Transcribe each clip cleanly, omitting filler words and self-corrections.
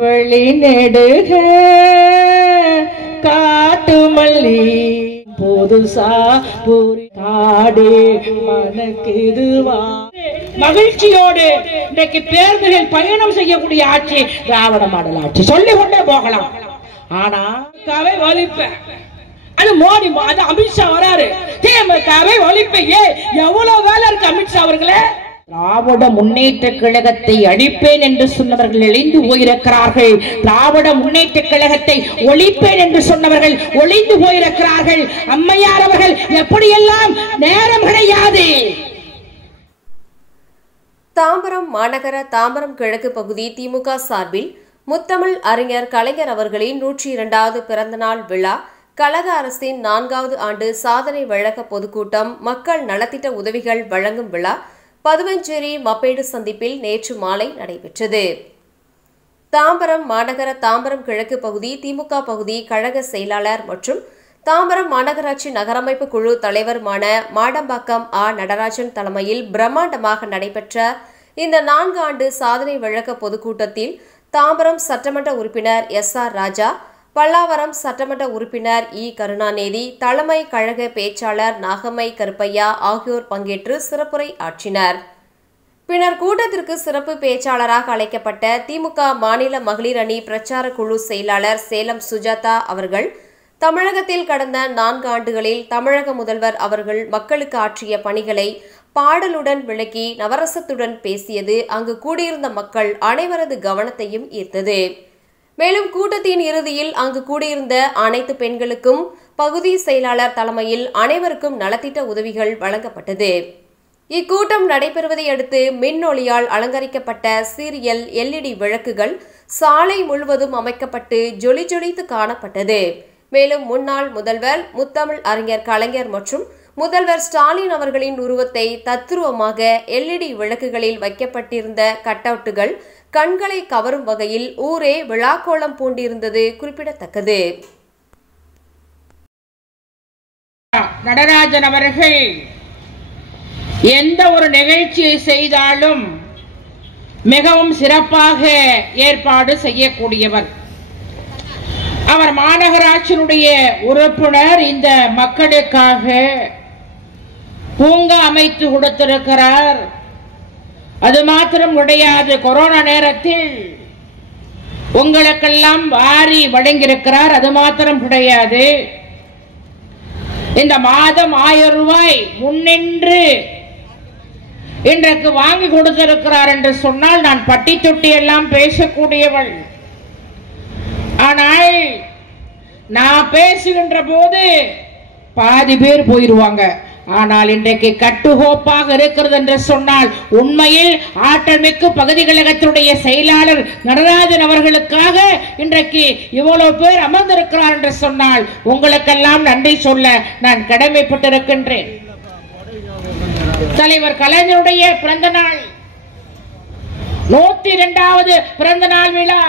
வெளிநெடுக காட்டுமல்லி புதுசா பூரி காடு மனக்குதுவா. மகிழ்ச்சியோடு இன்றைக்கு பேருந்துகள் பயணம் செய்யக்கூடிய ஆட்சி திராவிட மாடல் ஆட்சி சொல்லிக் கொண்டே போகலாம். ஆனா ஒழிப்ப அது மோடி, அது அமித்ஷா வராரு, திமுகவை ஒழிப்ப. எவ்வளவு வேலை இருக்கு அமித்ஷா அவர்களே. திராவிட முன்னேற்ற கழகத்தை அழிப்பேன் என்று சொன்னவர்கள் எழுந்து போயிருக்கிறார்கள். திராவிட முன்னேற்ற கழகத்தை ஒழிப்பேன் என்று சொன்னவர்கள் ஒளிந்து போயிருக்கிறார்கள். அம்மையார் அவர்கள் எப்படியெல்லாம் நேரம் கிடையாது. தாம்பரம் மாநகர தாம்பரம் கிழக்கு பகுதி திமுக சார்பில் முத்தமிழ் அறிஞர் கலைஞர் அவர்களின் 102வது பிறந்தநாள் விழா, கழக அரசின் 4வது ஆண்டு சாதனை வழங்க பொதுக்கூட்டம், மக்கள் நலத்திட்ட உதவிகள் வழங்கும் விழா பதுவஞ்சேரி மப்பேடு சந்திப்பில் நேற்று மாலை நடைபெற்றது. தாம்பரம் மாநகர தாம்பரம் கிழக்கு பகுதி திமுக பகுதி கழக செயலாளர் மற்றும் தாம்பரம் மாநகராட்சி நகரமைப்பு குழு தலைவருமான மாடம்பாக்கம் நடராஜன் தலைமையில் பிரம்மாண்டமாக நடைபெற்ற இந்த 4 ஆண்டு சாதனை வழங்க பொதுக்கூட்டத்தில் தாம்பரம் சட்டமன்ற உறுப்பினர் SR ராஜா, பல்லாவரம் சட்டமன்ற உறுப்பினர் கருணாநிதி, தலைமை கழக பேச்சாளர் நாகம்மை கருப்பையா ஆகியோர் பங்கேற்று சிறப்புரை ஆற்றினர். பின்னர் கூட்டத்திற்கு சிறப்பு பேச்சாளராக அழைக்கப்பட்ட திமுக மாநில மகளிர் அணி பிரச்சார குழு செயலாளர் சேலம் சுஜாதா அவர்கள் தமிழகத்தில் கடந்த 4 ஆண்டுகளில் தமிழக முதல்வர் அவர்கள் மக்களுக்கு ஆற்றிய பணிகளை பாடலுடன் விளக்கி நவரசத்துடன் பேசியது அங்கு கூடியிருந்த மக்கள் அனைவரது கவனத்தையும் ஈர்த்தது. மேலும் கூட்டத்தின் இறுதியில் அங்கு கூடியிருந்த அனைத்து பெண்களுக்கும் பகுதி செயலாளர் தலைமையில் அனைவருக்கும் நலத்திட்ட உதவிகள் வழங்கப்பட்டது. இக்கூட்டம் நடைபெறுவதை அடுத்து மின்னொளியால் அலங்கரிக்கப்பட்ட சீரியல் LED விளக்குகள் சாலை முழுவதும் அமைக்கப்பட்டு ஜொலி ஜொலித்து காணப்பட்டது. மேலும் முன்னாள் முதல்வர் முத்தமிழ் அறிஞர் கலைஞர் மற்றும் முதல்வர் ஸ்டாலின் அவர்களின் உருவத்தை தத்ரூபமாக LED விளக்குகளில் வைக்கப்பட்டிருந்த கட்டவுட்டுகள் கண்களை கவரும் வகையில் ஊரே விழாக்கோலம் பூண்டிருந்தது குறிப்பிடத்தக்கது. நடராஜன் அவர்கள் எந்த ஒரு நிகழ்ச்சியை செய்தாலும் மிகவும் சிறப்பாக ஏற்பாடு செய்யக்கூடியவர். அவர் மாநகராட்சியினுடைய உறுப்பினர். இந்த மக்களுக்காக பூங்கா அமைத்து கொடுத்திருக்கிறார். அது மாத்திரம் கிடையாது, கொரோனா நேரத்தில் உங்களுக்கெல்லாம் வாரி வழங்கியிருக்கிறார். அது மாத்திரம் கிடையாது, இந்த மாதம் 1000 ரூபாய் முன்னின்று இன்றைக்கு வாங்கி கொடுத்திருக்கிறார் என்று சொன்னால் நான் பட்டி தொட்டி எல்லாம் பேசக்கூடியவள். ஆனால் நான் பேசுகின்ற போது பாதி பேர் போயிருவாங்க. ஆனால் இன்றைக்கு கட்டுக்கோப்பாக இருக்கிறது என்று சொன்னால் உண்மையில் ஆற்றல் மிக்க பகுதி கழகத்தினுடைய செயலாளர் நடராஜன் அவர்களுக்காக இன்றைக்கு இவ்வளவு பேர் அமர்ந்திருக்கிறார் என்று சொன்னால் உங்களுக்கெல்லாம் நன்றி சொல்ல நான் கடமைப்பட்டிருக்கின்றேன். தலைவர் கலைஞருடைய பிறந்த நாள் 102வது பிறந்த நாள் விழா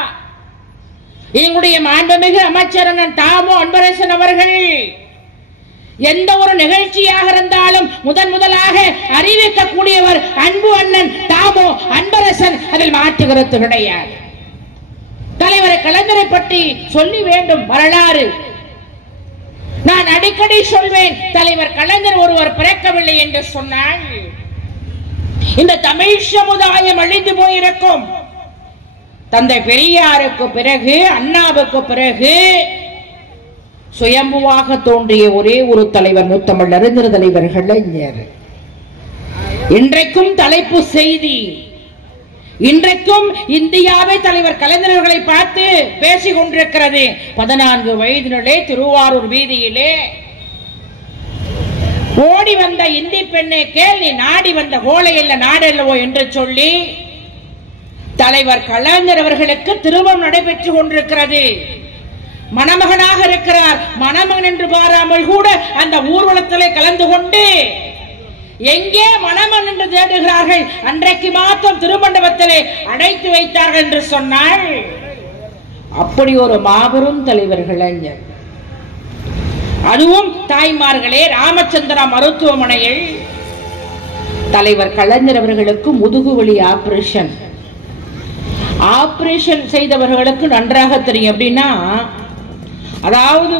எங்களுடைய மாண்புமிகு அமைச்சர் தாமோ அன்பரசன் அவர்கள் எந்த ஒரு நிகழ்ச்சியாக இருந்தாலும் முதலாக அறிவிக்கக்கூடியவர் அன்பு அண்ணன் தாமோ அன்பரசன். அதில் மாற்று கருத்து கிடையாது. தலைவர் கலைஞரை பற்றி சொல்லி வேண்டும் வரலாறு. நான் அடிக்கடி சொல்வேன், தலைவர் கலைஞர் ஒருவர் பிறக்கவில்லை என்று சொன்னால் இந்த தமிழ் சமுதாயம் அழிந்து போயிருக்கும். தந்தை பெரியாருக்கு பிறகு, அண்ணாவுக்கு பிறகு சுயம்புவாக தோன்றிய ஒரே ஒரு தலைவர் முத்தமிழ் அறிஞர் தலைவர் கலைஞர். இன்றைக்கும் தலைப்பு செய்தி, இன்றைக்கும் இந்தியாவை தலைவர் கலைஞர்களை பார்த்து பேசிக் கொண்டிருக்கிறது. 14 வயதினிலே திருவாரூர் வீதியிலே ஓடி வந்த இந்தி பெண்ணை கேள், நீ நாடி வந்த கோலை இல்ல நாடல்லவோ என்று சொல்லி தலைவர் கலைஞர் அவர்களுக்கு திருமணம் நடைபெற்றுக் கொண்டிருக்கிறது. மணமகனாக இருக்கிறார். மணமகன் என்று பாராமல் கூட அந்த ஊர்வலத்திலே கலந்து கொண்டு எங்கே மணமகன் என்று தேடுகிறார்கள். அன்றைக்கு மாத்திரம் திருமண்டபத்திலே அடைத்து வைத்தார்கள் என்று சொன்னால் அப்படி ஒரு மாபெரும் தலைவர் கலைஞர். அதுவும் தாய்மார்களே, ராமச்சந்திரா மருத்துவமனையில் தலைவர் கலைஞர் அவர்களுக்கு முதுகுவலி ஆபரேஷன். ஆபரேஷன் செய்தவர்களுக்கு நன்றாக தெரியும். எப்படின்னா, அதாவது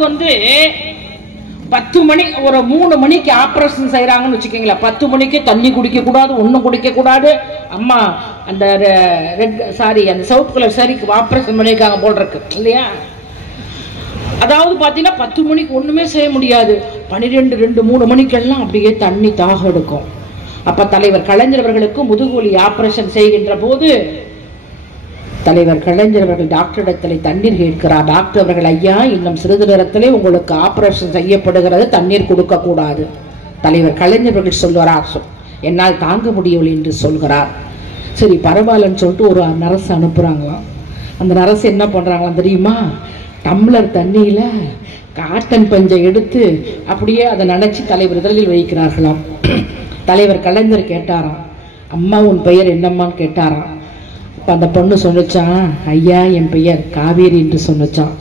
10 மணி ஒரு 3 மணிக்கு ஆபரேஷன் செய்யறாங்கன்னு வச்சுக்கீங்களா, 10 மணிக்கு தண்ணி குடிக்க கூடாது, ஒன்னும் குடிக்க கூடாது. அம்மா அந்த அந்த சவுத் கலர் சாரிக்கு ஆபரேஷன் பண்ணிருக்காங்க போல் இருக்கு இல்லையா. அதாவது பாத்தீங்கன்னா 10 மணிக்கு ஒண்ணுமே செய்ய முடியாது. 12, 2, 3 மணிக்கெல்லாம் அப்படியே தண்ணி தாகம் எடுக்கும். அப்ப தலைவர் கலைஞர் அவர்களுக்கு முதுகுவலி ஆபரேஷன் செய்கின்ற போது தலைவர் கலைஞர் அவர்கள் டாக்டரிடத்தில் தண்ணீர் கேட்கிறார். டாக்டர் அவர்கள், ஐயா, இன்னும் சிறிது நேரத்திலே உங்களுக்கு ஆபரேஷன் செய்யப்படுகிறது, தண்ணீர் கொடுக்க கூடாது. தலைவர் கலைஞர் அவர்கள் சொல்கிறார், என்னால் தாங்க முடியவில்லை என்று சொல்கிறார். சரி பரவாயில்லன்னு சொல்லிட்டு ஒரு நர்ஸ் அனுப்புறாங்களாம். அந்த நர்ஸ் என்ன பண்றாங்களாம் தெரியுமா, டம்ளர் தண்ணியில காட்டன் பஞ்சை எடுத்து அப்படியே அதை நினைச்சு தலைவர் இதழில் வைக்கிறார்களாம். தலைவர் கலைஞர் கேட்டாராம், அம்மா உன் பெயர் என்னம்மான்னு கேட்டாராம். அப்ப அந்த பொண்ணு சொன்னிச்சான், ஐயா என் பெயர் காவேரி என்று சொன்னிச்சான்.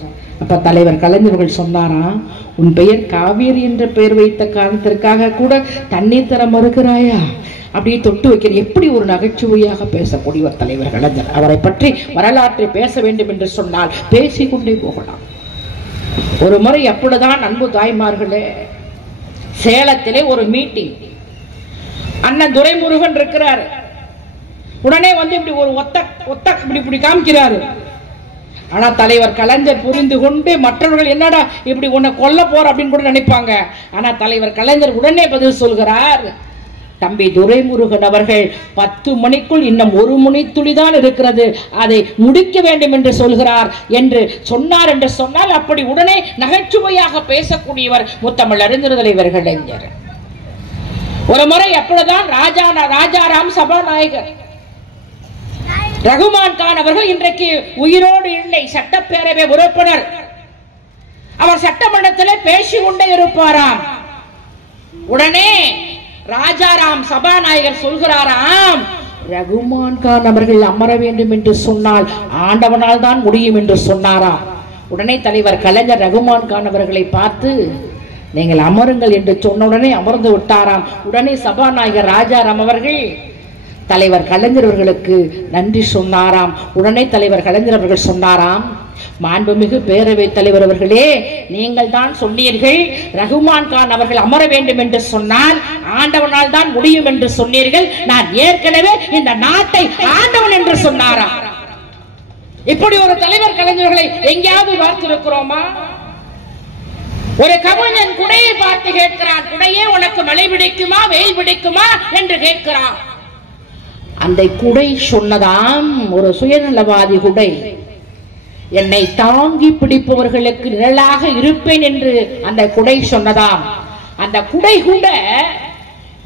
அப்ப தலைவர் கலைஞர்கள் சொன்னாராம், உன் பெயர் காவேரி என்ற பெயர் வைத்த காரணத்திற்காக கூட தண்ணீர் தர மறுக்கிறாயா, அப்படியே தொட்டு வைக்கிற. எப்படி ஒரு நகைச்சுவையாக பேசக்கூடியவர் தலைவர் கலைஞர். அவரை பற்றி வரலாற்றை பேச வேண்டும் என்று சொன்னால் பேசிக்கொண்டே போகலாம். ஒரு முறை அப்படிதான் அன்பு தாய்மார்களே, சேலத்திலே ஒரு மீட்டிங். அண்ணன் துரைமுருகன் இருக்கிறாரு. உடனே இப்படி ஒரு ஒத்த இப்படி காமிக்கிறாரு. ஆனா தலைவர் கலைஞர் புரிந்து கொண்டு மற்றவர்கள் என்னடா இப்படி உன்னை கொல்ல போற அப்படின்னு கூட நினைப்பாங்க. ஆனா தலைவர் கலைஞர் உடனே பதில் சொல்கிறார், தம்பி துரைமுருகன் அவர்கள் 10 மணிக்குள் இன்னும் 1 மணித்துளிதான் இருக்கிறது, அதை முடிக்க வேண்டும் என்று சொல்கிறார் என்று சொன்னார். என்று சொன்னால் அப்படி உடனே நகைச்சுவையாக பேசக்கூடியவர் முத்தமிழ் அறிஞர் தலைவர் கலைஞர். ஒரு முறை அப்பொழுதுதான் ராஜாராம் சபாநாயகர் ரகுமான் கான் அவர்கள் இன்றைக்கு உயிரோடு இல்லை, சட்டப்பேரவை உறுப்பினர். அவர் சட்டமன்றத்தில் பேசிக்கொண்டே இருப்பாராம். உடனே ராஜாராம் சபாநாயகர் சொல்கிறாராம், ரகுமான் கான் அவர்கள் அமர வேண்டும் என்று சொன்னால் ஆண்டவனால் தான் முடியும் என்று சொன்னாராம். உடனே தலைவர் கலைஞர் ரகுமான் கான் அவர்களை பார்த்து, நீங்கள் அமருங்கள் என்று சொன்ன உடனே அமர்ந்து விட்டாராம். உடனே சபாநாயகர் ராஜாராம் அவர்கள் தலைவர் கலைஞர் அவர்களுக்கு நன்றி சொன்னாராம். உடனே தலைவர் கலைஞர் அவர்கள் சொன்னாராம், மாண்புமிகு பேரவைத் தலைவர் அவர்களே, நீங்கள் தான் சொன்னீர்கள் ரகுமான் கான் அவர்கள் அமர வேண்டும் என்று சொன்னால் ஆண்டவனால் தான் முடியும் என்று சொன்னீர்கள். நான் ஏற்கனவே இந்த நாட்டை ஆண்டவன் என்று சொன்னாராம். இப்படி ஒரு தலைவர் கலைஞர்களை எங்கேயாவது பார்த்திருக்கிறோமா? ஒரு கவிஞன் குடையை பார்த்து கேட்கிறான், குடையே உனக்கு மழை பிடிக்குமா வெயில் பிடிக்குமா என்று கேட்கிறான். அந்த குடை சொன்னதாம், ஒரு சுயநலவாதி குடை, என்னை தாங்கி பிடிப்பவர்களுக்கு நிழலாக இருப்பேன் என்று அந்த குடை சொன்னதாம். அந்த குடை கூட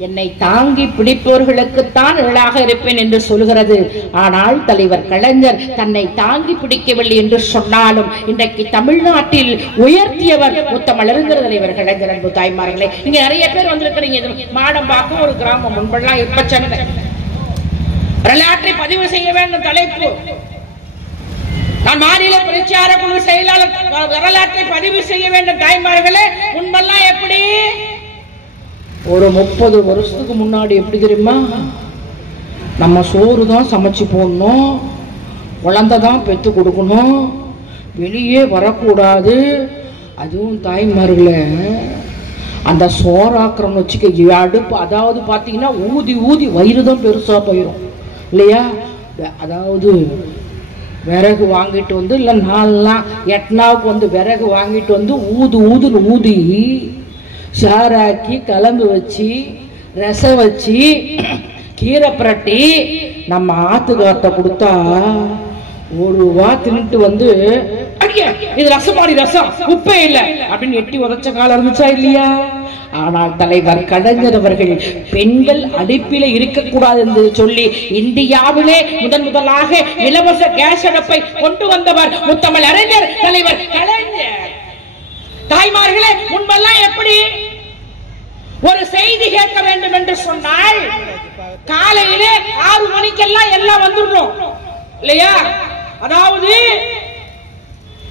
என்னை தாங்கி பிடிப்பவர்களுக்குத்தான் நிழலாக இருப்பேன் என்று சொல்கிறது. ஆனால் தலைவர் கலைஞர் தன்னை தாங்கி பிடிக்கவில்லை என்று சொன்னாலும் இன்றைக்கு தமிழ்நாட்டில் உயர்த்தியவர் முத்தமிழ் அறிஞர் தலைவர் கலைஞர். அன்பு தாய்மார்களே, இங்க நிறைய பேர் வந்திருக்கிறீங்க. மாடம்பாக்கம் ஒரு கிராமம், முன்பெல்லாம் இப்ப சென்னை. வரலாற்றை பதிவு செய்ய வேண்டும் தலைப்பு. நான் மாநில பிரச்சார குழு செயலாளர். வரலாற்றை பதிவு செய்ய வேண்டும் தாய்மார்களே. முன்பெல்லாம் எப்படி, ஒரு 30 வருஷத்துக்கு முன்னாடி எப்படி தெரியுமா, நம்ம சோறு தான் சமைச்சு போடணும், குழந்தை தான் பெத்து கொடுக்கணும், வெளியே வரக்கூடாது. அதுவும் தாய்மார்களே, அந்த சோறாக்குறோம்னு வச்சுக்க, அடுப்பு அதாவது பார்த்தீங்கன்னா ஊதி ஊதி வயிறு தான் பெருசாக போயிடும் இல்லையா. அதாவது விறகு வாங்கிட்டு வந்து, இல்லை 8 விறகு வாங்கிட்டு வந்து ஊதுன்னு ஊதி சாராக்கி கலந்து வச்சு ரசம் வச்சு கீரை புரட்டி நம்ம ஆத்துக்கார்ட்ட கொடுத்தா ஒரு வா தின்னுட்டு இது ரசமாடி ரசம் உப்பே இல்லை அப்படின்னு எட்டி உதச்ச காலம் இருந்துச்சா இல்லையா? ஆனால் தலைவர் கலைஞர் அவர்கள் பெண்கள் அடுப்பில இருக்கக்கூடாது என்று சொல்லி இந்தியாவிலே முதலாக இலவச கேஸ் அடுப்பை கொண்டு வந்தவர் முத்தமிழ் அறிஞர் தலைவர் கலைஞர். தாய்மார்களே, முன்பெல்லாம் எப்படி, ஒரு செய்தி கேட்க வேண்டும் என்று சொன்னால் காலையிலே 6 மணிக்கெல்லாம் எல்லாம் வந்துடுறோம் இல்லையா. அதாவது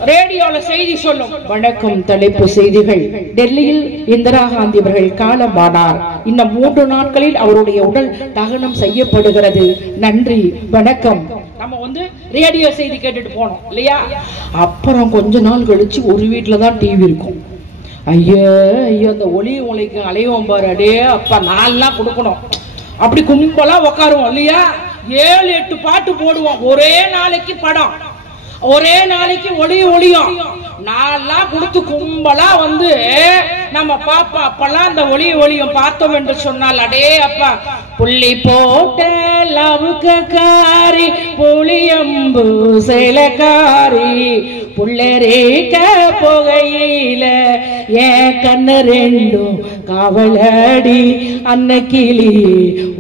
ரேடியோல செய்தி சொல்லும். வணக்கம், தலைப்பு செய்திகள். டெல்லியில் இந்திரா காந்தி அவர்கள் காலமானார். இன்னும் 3 நாட்களில் அவருடைய உடல் தகனம் செய்யப்படுகிறது. நன்றி, வணக்கம். நம்ம வந்து ரேடியோ செய்தி கேட்டுட்டு போனோம் இல்லையா? அப்புறம் கொஞ்ச நாள் கழிச்சு ஒரு வீட்டுல தான் டிவி இருக்கும். ஐயோ ஐயோ அந்த ஒளி ஒளிக்கு அலையும் பாரு, அடே அப்பா 4 நாள் கொடுக்கணும். அப்படி கும்பலா உக்காருவோம் இல்லையா? 7-8 பாட்டு போடுவோம். ஒரே நாளைக்கு படம், ஒரே நாளைக்கு ஒளியும் 4 நாள் கொடுத்து கும்பலா வந்து நம்ம பாப்பா. அப்பெல்லாம் அந்த ஒளியும் பார்த்தோம் என்று சொன்னால் அடே அப்பா, புள்ளி போட்ட லவுக்காரி புளியம்பு சேலக்காரி புள்ளரேக்க புகையில ஏன் கண்ணு ரெண்டும் காவலடி அன்னக்கிளி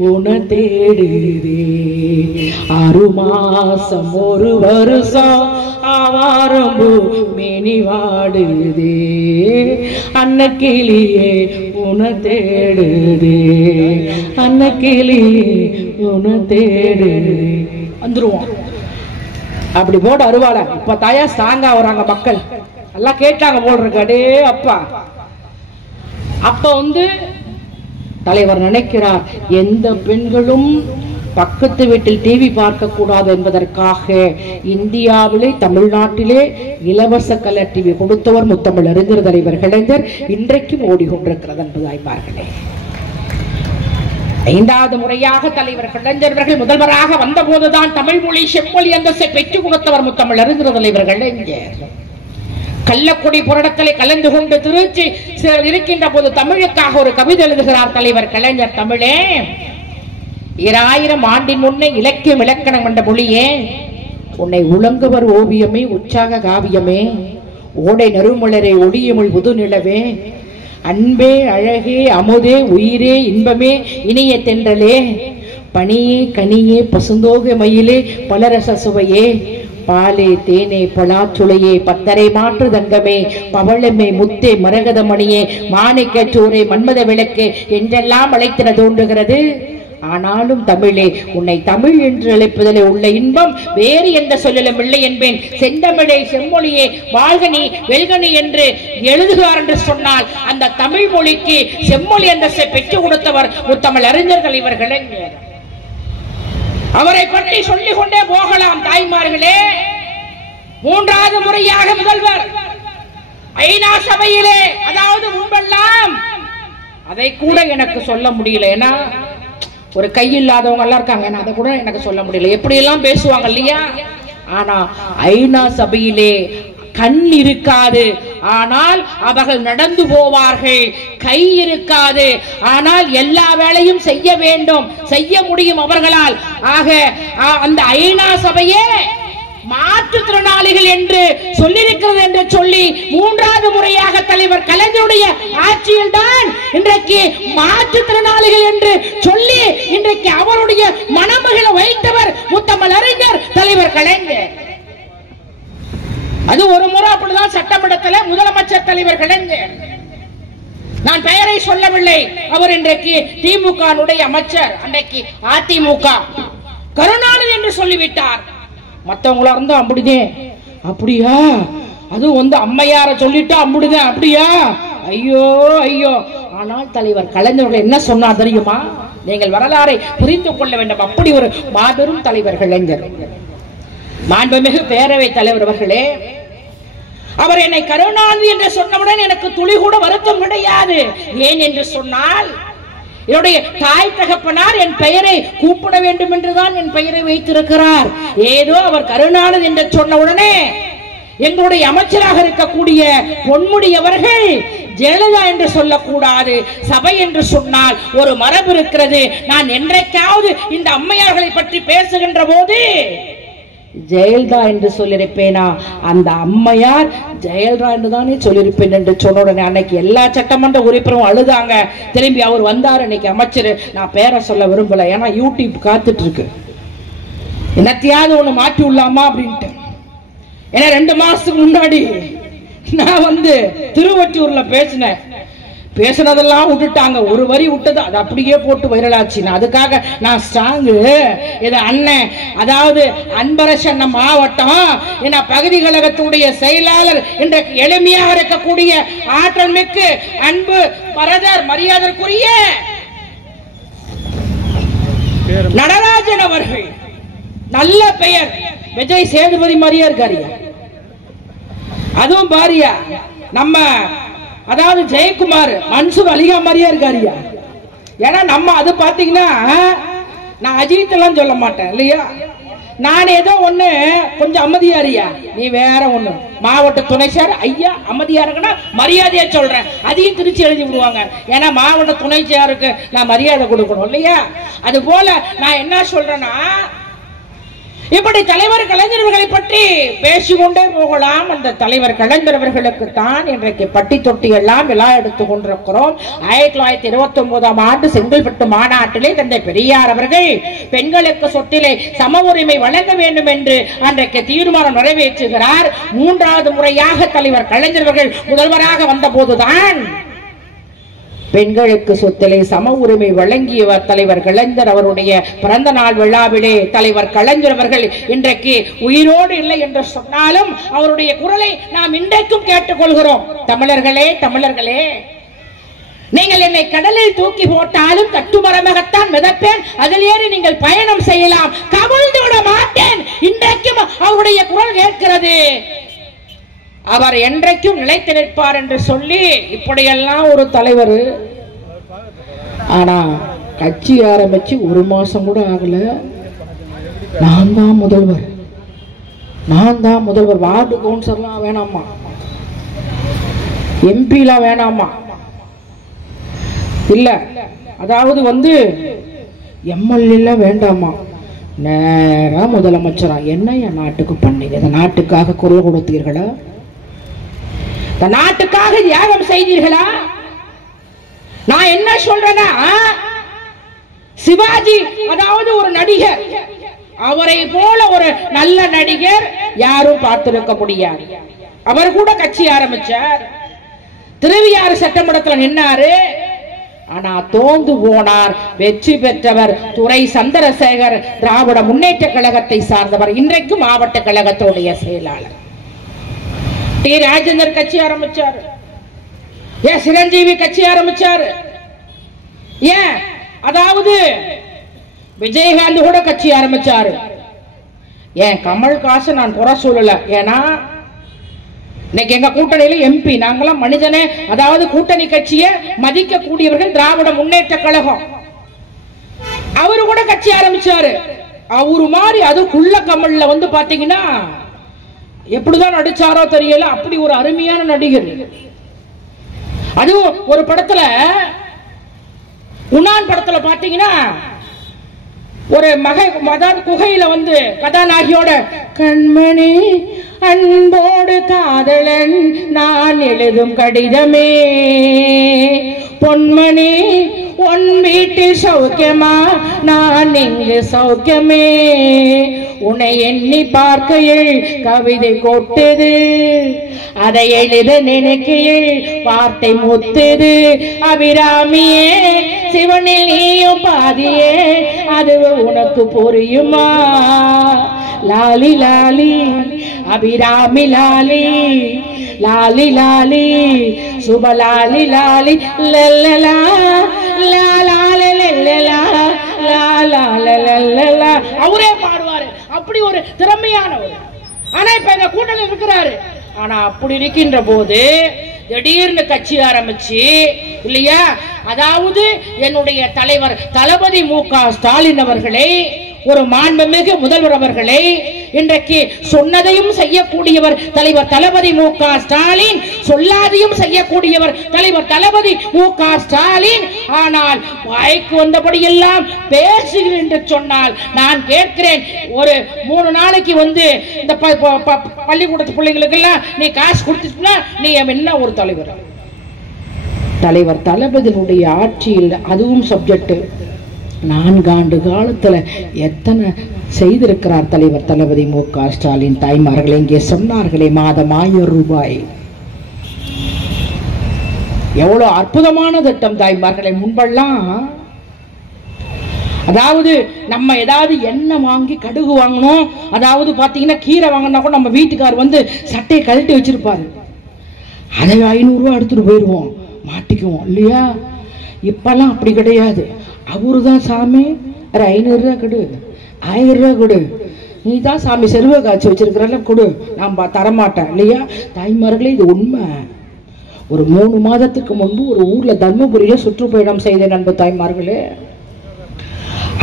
உன தேடுதே 6 மாசம் 1 வருஷம் ஆவாரம்பு மேனி வாடுதே அன்னக்கிளியே உன தேடுதே அன்னக்கிளியே உன தேடுதே. வந்துருவோம் அப்படி போட்டு அருவாள. இப்ப தாயா ஸ்ட்ராங்கா வராங்க மக்கள் எல்லாம் கேட்டாங்க போல் இருக்கு. அடே அப்பா, அப்ப வந்து தலைவர் நினைக்கிறார் எந்த பெண்களும் பக்கத்து வீட்டில் டிவி பார்க்க கூடாது என்பதற்காக இந்தியாவிலே தமிழ்நாட்டிலே இலவச கலர் டிவி கொடுத்தவர் முத்தமிழ் அறிஞர் தலைவர் கலைஞர். இன்றைக்கும் ஓடிக்கொண்டிருக்கிறது என்பதாய்ப்பார்களே. 5வது முறையாக தலைவர் கலைஞர் அவர்கள் முதல்வராக வந்த போதுதான் தமிழ் மொழி செம்மொழி அந்தஸ்தை பெற்றுக் கொடுத்தவர் முத்தமிழ் அறிஞர் தலைவர் கலைஞர். கள்ளக்குடி போராட்டத்திலே கலந்து கொண்டு திருச்சி இருக்கின்ற போது தமிழுக்காக ஒரு கவிதை எழுதுகிறார் தலைவர் கலைஞர். தமிழே 2000 ஆண்டின் முன்னே இலக்கியம் இலக்கணம் கொண்ட மொழியே, உன்னை உலங்குவர் ஓவியமே உற்சாக காவியமே, ஓடை நறுமலரே ஒளியமுள் புது நிலவே, அன்பே அழகே அமுதே உயிரே இன்பமே இனிய தென்றலே, பனியே கனியே பசுந்தோக மயிலே பலரச சுவையே, பாலே தேனே பலாச்சுளையே பத்தரை மாற்று தங்கமே பவளமே முத்தே மரகதமணியே மாணிக்கச்சூரே மன்மத விளக்கே என்றெல்லாம் அழைத்திட தோன்றுகிறது. ஆனாலும் தமிழே, உன்னை தமிழ் என்று அழைப்பதிலே உள்ள இன்பம் வேறு எந்த சொல்லிலும் இல்லை என்பேன். செந்தமிழே செம்மொழியே வாழ்கனி வெல்கனி என்று எழுதுகிறார் என்று சொன்னால் அந்த தமிழ் மொழிக்கு செம்மொழி அந்தஸ்தை பெற்றுக் கொடுத்தவர் முத்தமிழ் அறிஞர்கள் இவர்களே. அவரை பற்றி சொல்லிக் கொண்டே போகலாம் தாய்மார்களே. 3வது முறையாக முதல்வர் ஐநா சபையிலே, அதாவது முன்பெல்லாம் அதை கூட எனக்கு சொல்ல முடியல, ஏன்னா ஒரு கை இல்லாதவங்க எல்லாம் இருக்காங்க, அதை கூட எனக்கு சொல்ல முடியல, எப்படி எல்லாம் பேசுவாங்க இல்லையா? ஆனா ஐநா சபையிலே கண் இருக்காது, ஆனால் அவர்கள் நடந்து போவார்கள். கை இருக்காது, ஆனால் எல்லா வேலையும் செய்ய வேண்டும், செய்ய முடியும் அவர்களால். ஆக அந்த ஐநா சபையே மாற்றுத்திறனாளிகள் என்று சொல்லியிருக்கிறது என்று சொல்லி 3வது முறையாக தலைவர் கலைஞருடைய ஆட்சியில் தான் இன்றைக்கு மாற்றுத்திறனாளிகள் என்று சொல்லி இன்றைக்கு அவருடைய மணமகளை வைத்தவர் முத்தமிழ் அறிஞர் தலைவர் கலைஞர். அது ஒரு முறை அப்படிதான் சட்டமன்றத்தில் முதலமைச்சர் தலைவர் கலைஞர், நான் பெயரை சொல்லவில்லை, அவர் இன்றைக்கு திமுக அமைச்சர், அன்றைக்கு அதிமுக கருணாநிதி என்று சொல்லிவிட்டார். மற்றவங்களா இருந்தா அப்படிதே, அப்படியா? அது வந்து அம்மையார சொல்லிட்டா அப்படிதான், அப்படியா? ஐயோ ஐயோ. ஆனால் தலைவர் கலைஞர்கள் என்ன சொன்னார் தெரியுமா? நீங்கள் வரலாறை புரிந்து கொள்ள வேண்டும். அப்படி ஒரு மாபெரும் தலைவர் கலைஞர். மாண்புமிகு பேரவை தலைவர் அவர்களே, அவர் என்னை கருணாநிதி என்று சொன்னவுடன் எனக்கு துளி கூட வருத்தம் கிடையாது. ஏன் என்று சொன்னால் என்னுடைய தாய் தகப்பனார் என் பெயரை கூப்பிட வேண்டும் என்றுதான் என் பெயரை வைத்திருக்கிறார். ஏதோ அவர் கருணாநிதி என்று சொன்ன உடனே எங்களுடைய அமைச்சராக இருக்கக்கூடிய பொன்முடி அவர்கள் ஜெயலலிதா என்று சொல்லக்கூடாது, சபை என்று சொன்னால் ஒரு மரபு இருக்கிறது. நான் என்றைக்காவது இந்த அம்மையார்களை பற்றி பேசுகின்ற போது ஜெயலலிதா என்று சொல்லியிருப்பேனா? அந்த அம்மையார் ஜெயலலிதா என்று தானே சொல்லியிருப்பேன் என்று சொன்ன உடனே அன்னைக்கு எல்லா சட்டமன்ற உறுப்பினரும் அழுதாங்க. திரும்பி அவர் வந்தார் அன்னைக்கு அமைச்சர். நான் பேரை சொல்ல விரும்பல, ஏன்னா யூடியூப் காத்துட்டு இருக்கு, என்னத்தையாவது ஒண்ணு மாற்றி விடலாமா அப்படின்ட்டு. ஏன்னா 2 மாசத்துக்கு முன்னாடி நான் வந்து திருவொற்றியூர்ல பேசினதெல்லாம் விட்டுட்டாங்க, ஒரு வரி விட்டது அது அப்படியே போட்டு வைரலாச்சு. அதுக்காக நான் ஸ்ட்ராங்கு இது அண்ணன், அதாவது அன்பரசன் மாவட்டம் என்ன பகுதி கழகத்துடைய செயலாளர் இன்றைக்கு எளிமையாக இருக்கக்கூடிய ஆற்றல் மிக்க அன்பு பரதர் மரியாதைக்குரிய நடராஜன் அவர்கள் நல்ல பெயர். விஜய் சேதுபதி மாதிரியா இருக்காரியா? அதுவும் பாரியா நம்ம அதாவது ஜெயக்குமார் மன்சூர் அலிகா மாதிரியா இருக்காரியா? ஏன்னா நம்ம அது பாத்தீங்கன்னா நான் அஜித் எல்லாம் சொல்ல மாட்டேன் இல்லையா. நான் ஏதோ ஒண்ணு கொஞ்சம் அமைதியாரியா, நீ வேற ஒண்ணு மாவட்ட துணை சார் ஐயா அமைதியா இருக்குன்னா மரியாதையா சொல்றேன். அதையும் திருச்சி எழுதி விடுவாங்க. ஏன்னா மாவட்ட துணை சாருக்கு நான் மரியாதை கொடுக்கணும் இல்லையா. அது போல நான் என்ன சொல்றேன்னா, இப்படி தலைவர் கலைஞர்களை பற்றி பேசிக்கொண்டே போகலாம். அந்த தலைவர் கலைஞர்களுக்கு தான் இன்றைக்கு பட்டி தொட்டி எல்லாம் விழா எடுத்துக் கொண்டிருக்கிறோம். 1929ஆம் ஆண்டு செங்கல்பட்டு மாநாட்டிலே தந்தை பெரியார் அவர்கள் பெண்களுக்கு சொத்திலே சம உரிமை வழங்க வேண்டும் என்று அன்றைக்கு தீர்மானம் நிறைவேற்றுகிறார். 3வது முறையாக தலைவர் கலைஞர்கள் முதல்வராக வந்த போதுதான் பெண்களுக்கு சொத்திலே சம உரிமை வழங்கியவர் தலைவர் கலைஞர். அவருடைய பிறந்த நாள் விழாவிலே தலைவர் கலைஞர் அவர்கள் இன்றைக்கு உயிரோடு இல்லை என்று சொன்னாலும் அவருடைய குரலை நாம் இன்றைக்கும் கேட்டுக்கொள்கிறோம். தமிழர்களே, தமிழர்களே, நீங்கள் என்னை கடலில் தூக்கி போட்டாலும் கட்டுமரமாகத்தான் மிதப்பேன், அதில் ஏறி நீங்கள் பயணம் செய்யலாம், கவிழ்ந்து விட மாட்டேன். இன்றைக்கும் அவருடைய குரல் கேட்கிறது. அவர் என்றைக்கும் நிலைத்து நிற்பார் என்று சொல்லி இப்படியெல்லாம் ஒரு தலைவர். ஆனா கட்சி ஆரம்பிச்சு 1 மாசம் கூட ஆகல, நான் தான் முதல்வர், நான் தான் முதல்வர். வார்டு கவுன்சிலர்லாம் வேணாமா, எம்பிலாம் வேணாமா, இல்ல அதாவது எம்எல்ஏ வேண்டாமா, நேரா முதலமைச்சரா. என்ன என் நாட்டுக்கு பண்ணீங்க? இந்த நாட்டுக்காக குரல் கொடுத்தீர்களா? இந்த நாட்டுக்காக தியாகம் செய்தீர்களா? நான் என்ன சொல்றேன்னா, சிவாஜி அதாவது ஒரு நடிகர், அவரை போல ஒரு நல்ல நடிகர் யாரும் பார்த்திருக்க முடியாது. அவர் கூட கட்சி ஆரம்பிச்சார், திருவியாறு சட்டமன்றத்தில் நின்னாரு, ஆனா தோந்து போனார். வெற்றி பெற்றவர் துரை சந்திரசேகர், திராவிட முன்னேற்ற கழகத்தை சார்ந்தவர், இன்றைக்கு மாவட்ட கழகத்துடைய செயலாளர். டி ராஜேந்தர் கட்சி ஆரம்பிச்சாரு, ஏன் சிரஞ்சீவி கட்சி ஆரம்பிச்சாரு, ஏன் அதாவது விஜயகாந்த் கூட கட்சி ஆரம்பிச்சாரு. ஏன் கமல்ஹாசன் நான் குறை சொல்லல, ஏன்னா இன்னைக்கு எங்க கூட்டணியில எம்பி நாங்களாம் மனிதனே, அதாவது கூட்டணி கட்சியை மதிக்க கூடியவர்கள் திராவிட முன்னேற்ற கழகம். அவரு கூட கட்சி ஆரம்பிச்சாரு. அவரு மாதிரி அது குள்ள கமல்ல பாத்தீங்கன்னா எப்படிதான் நடிச்சாரோ தெரியல, அப்படி ஒரு அருமையான நடிகர். அதுவும் ஒரு படத்துல, உனான் படத்துல பாத்தீங்கன்னா ஒரு குகையில கதாநாயகியோட கண்மணி அன்போடு காதலன் நான் எழுதும் கடிதமே பொன்மணி உன் வீட்டில் சௌக்கியமா நான் இங்கு சௌக்கியமே உன்னை எண்ணி பார்க்கையில் கவிதை கொட்டுது அதை எழுத நினைக்கையில் வார்த்தை முத்துது அபிராமியே சிவனில் நீயும் பாதியே அது உனக்கு புரியுமா லாலி லாலி அபிராமி லாலி லாலி லாலி சுப லாலி லாலி லல்லலா அவரே பாடுவாரு. அப்படி ஒரு திறமையானவர். ஆனா இப்ப இந்த கூட்டணி இருக்கிறாரு. ஆனா அப்படி இருக்கின்ற போது திடீர்னு கட்சி ஆரம்பிச்சு இல்லையா, அதாவது என்னுடைய தலைவர் தளபதி மு.க. ஸ்டாலின் அவர்களை, ஒரு மாண்புமிகு முதல்வர் அவர்களை, இன்றைக்கு சொன்னதையும் செய்யக்கூடியவர் தலைவர் தளபதி மு.க. ஸ்டாலின், சொல்லாதையும் செய்யக்கூடியவர் தலைவர் தளபதி மு.க. ஸ்டாலின். ஆனால் வாய்க்கு வந்தபடி எல்லாம் பேசுகிறேன் என்று சொன்னால் நான் கேட்கிறேன், ஒரு 3 நாளைக்கு இந்த பள்ளிக்கூடத்து பிள்ளைங்களுக்கு எல்லாம் நீ காசு கொடுத்துட்டா நீ என்ன ஒரு தலைவர்? தலைவர் தளபதியினுடைய ஆட்சியில் அதுவும் சப்ஜெக்ட் 4 ஆண்டு காலத்துல எத்தனை செய்திருக்கிறார் தலைவர் தளபதி மு.க. ஸ்டாலின். தாய்மார்கள் இங்கே சொன்னார்களே, மாதம் 1000 ரூபாய். எவ்வளவு அற்புதமான திட்டம் தாய்மார்களை. முன்பெல்லாம் அதாவது நம்ம ஏதாவது எண்ணெய் வாங்கி கடுகு வாங்கணும், அதாவது பாத்தீங்கன்னா கீரை வாங்கினா கூட நம்ம வீட்டுக்கார் சட்டையை கழட்டி வச்சிருப்பாரு, அதை 500 ரூபாய் எடுத்துட்டு போயிடுவோம், மாட்டிக்குவோம் இல்லையா. இப்பெல்லாம் அப்படி கிடையாது. அவரு தான் சாமி 500 ரூபாய் கொடு, 1000 ரூபாய் கொடு, நீ தான் சாமி செருவை காய்ச்சி வச்சிருக்கிறல்ல, கொடு, நான் தரமாட்டேன் இல்லையா? தாய்மார்களே, இது உண்மை. ஒரு 3 மாதத்துக்கு முன்பு ஒரு ஊர்ல தர்மபுரியில சுற்றுப்பயணம் செய்த நண்பு தாய்மார்களே,